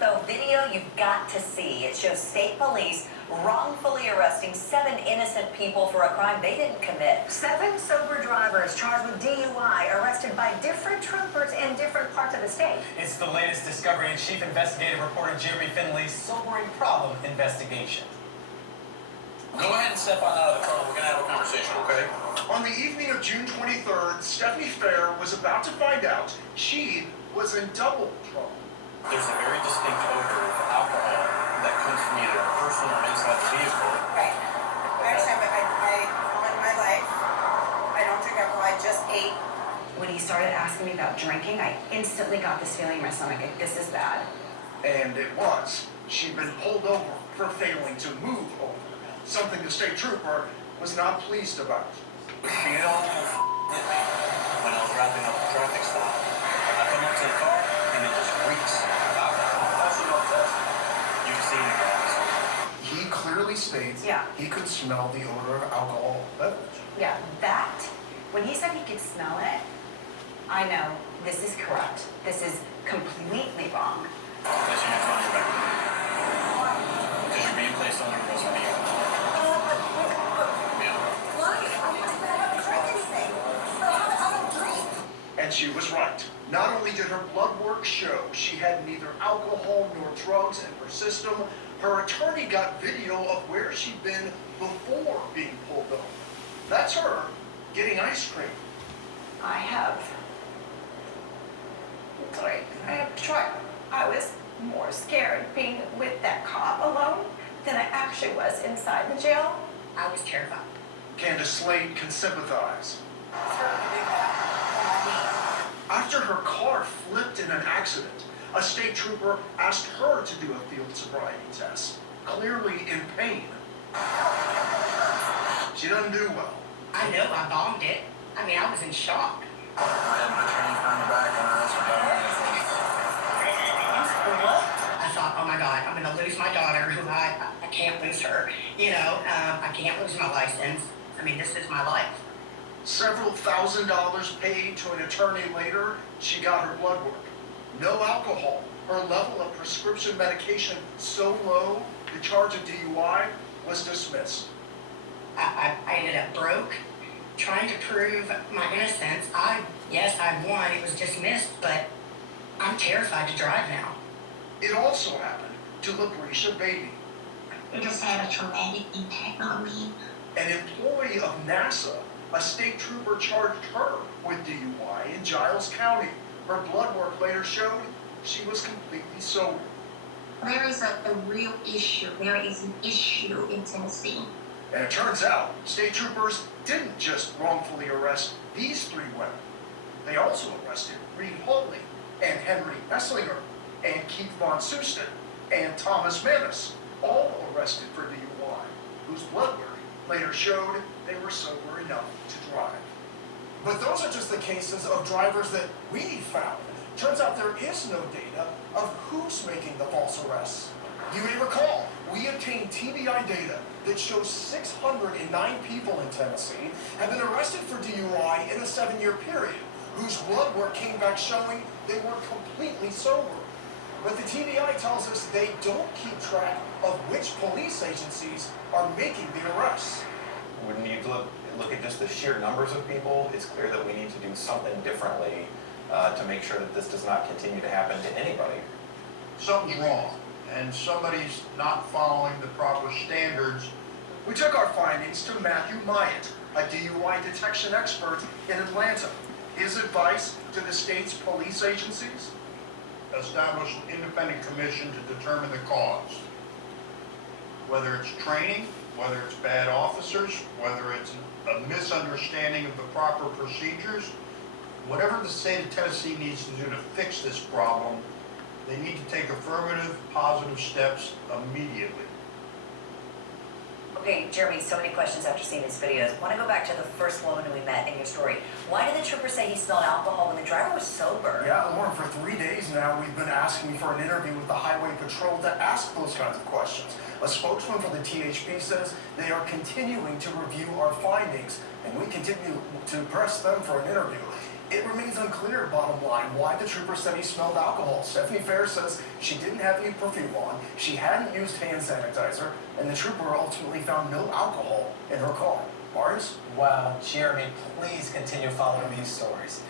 The video you've got to see. It shows state police wrongfully arresting 7 innocent people for a crime they didn't commit. 7 sober drivers charged with DUI arrested by different troopers in different parts of the state. It's the latest discovery in Chief Investigative Reporter Jeremy Finley's sobering problem investigation. Go ahead and step on out of the car. We're going to have a conversation, okay? On the evening of June 23rd, Stephanie Fair was about to find out she was in double trouble. There's a very distinct odor of alcohol that comes from either a person or inside the vehicle. Right. I understand, but in my life, I don't drink alcohol. I just ate. When he started asking me about drinking, I instantly got this feeling in my stomach, like, this is bad. And it was. She'd been pulled over for failing to move over, something the state trooper was not pleased about. You know, when I was wrapping up the traffic stop, I come up to the car and it just reeks of alcohol. You can see it in your eyes. He clearly states he could smell the odor of alcohol beverage. Yeah, that, when he said he could smell it, I know this is corrupt. This is completely wrong. Place your hands on your back. Because you're being placed on arrest for vehicle. And she was right. Not only did her blood work show she had neither alcohol nor drugs in her system, her attorney got video of where she'd been before being pulled over. That's her getting ice cream. I have tried. I was more scared being with that cop alone than I actually was inside the jail. I was terrified. Candace Slade can sympathize. After her car flipped in an accident, a state trooper asked her to do a field sobriety test, clearly in pain. She doesn't do well. I know I bombed it. I mean, I was in shock. I had my training on the back and I was I thought, oh my God, I'm going to lose my daughter, who I can't lose her. You know, I can't lose my license. I mean, this is my life. Several $1,000s paid to an attorney later, she got her blood work. No alcohol. Her level of prescription medication so low, the charge of DUI was dismissed. I ended up broke, trying to prove my innocence. Yes, I won. It was dismissed, but I'm terrified to drive now. It also happened to Lucretia Beatty. It just had a traumatic impact on me. An employee of NASA, a state trooper charged her with DUI in Giles County. Her blood work later showed she was completely sober. There is a real issue. There is an issue in Tennessee. And it turns out state troopers didn't just wrongfully arrest these 3 women. They also arrested Reed Holley and Henry Esslinger and Keith Von Susten and Thomas Mannis, all arrested for DUI, whose blood work later showed they were sober enough to drive. But those are just the cases of drivers that we found. Turns out there is no data of who's making the false arrests. You may recall, we obtained TBI data that shows 609 people in Tennessee have been arrested for DUI in a 7-year period, whose blood work came back showing they were completely sober. But the TBI tells us they don't keep track of which police agencies are making the arrests. When you look at just the sheer numbers of people, it's clear that we need to do something differently to make sure that this does not continue to happen to anybody. Something's wrong, and somebody's not following the proper standards. We took our findings to Matthew Myatt, a DUI detection expert in Atlanta. His advice to the state's police agencies? Establish an independent commission to determine the cause. Whether it's training, whether it's bad officers, whether it's a misunderstanding of the proper procedures, whatever the state of Tennessee needs to do to fix this problem, they need to take affirmative, positive steps immediately. Okay, Jeremy, so many questions after seeing these videos. I want to go back to the first woman who we met in your story. Why did the trooper say he smelled alcohol when the driver was sober? Yeah, Lauren, for 3 days now, we've been asking for an interview with the Highway Patrol to ask those kinds of questions. A spokesman for the THP says they are continuing to review our findings and we continue to press them for an interview. It remains unclear, bottom line, why the trooper said he smelled alcohol. Stephanie Fair says she didn't have any perfume on, she hadn't used hand sanitizer, and the trooper ultimately found no alcohol in her car. Marius? Wow, Jeremy, please continue following these stories.